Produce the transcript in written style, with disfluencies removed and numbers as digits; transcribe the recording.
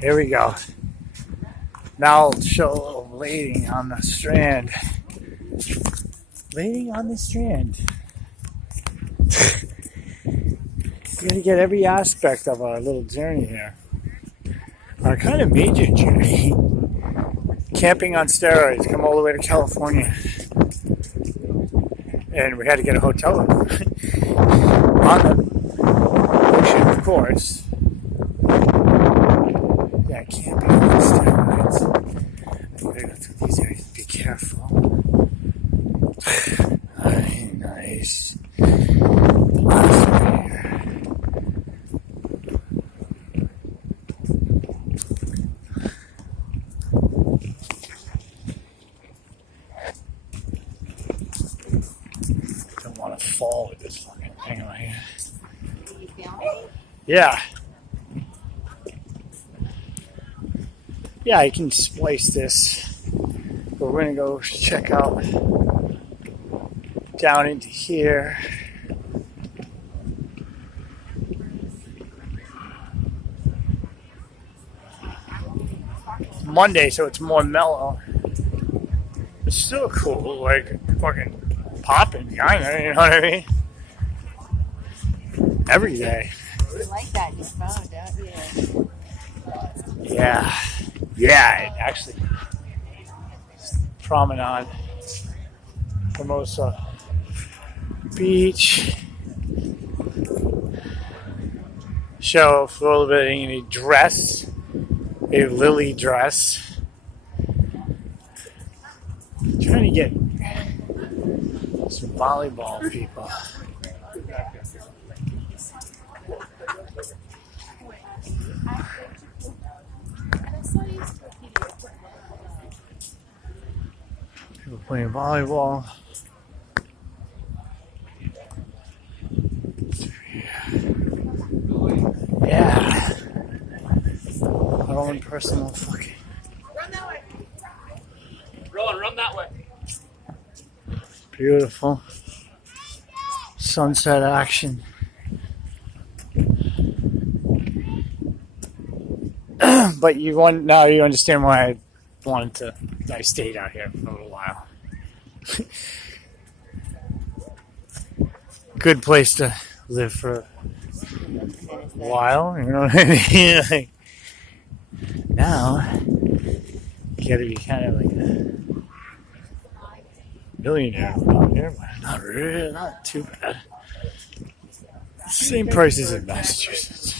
Here we go. Now I'll show a little blading on the Strand. Blading on the Strand. We're gonna get every aspect of our little journey here. Our kind of major journey. Camping on steroids. Come all the way to California. And we had to get a hotel room. On the ocean, of course. Yeah, camping on steroids. I'm gonna go through these areas. Be careful. Nice. Last one here. Don't want to fall with this fucking thing right here. Are you filming? Yeah. Yeah, I can splice this. But we're gonna go check out down into here. Monday, so it's more mellow. It's still cool, like fucking popping behind it, you know what I mean? Every day. You like that in your phone, don't you? Yeah. Yeah, it actually. Promenade. Hermosa Beach. Show for a little bit in a dress. A lily dress. Trying to get some volleyball people. People playing volleyball. Yeah. Our own personal fucking. Run that way. Run that way. Beautiful. Sunset action. But you understand why I stayed out here for a little while. Good place to live for a while, you know what I mean? Like, now, you gotta be kind of like a millionaire out here, but not really, not too bad. Same prices in Massachusetts.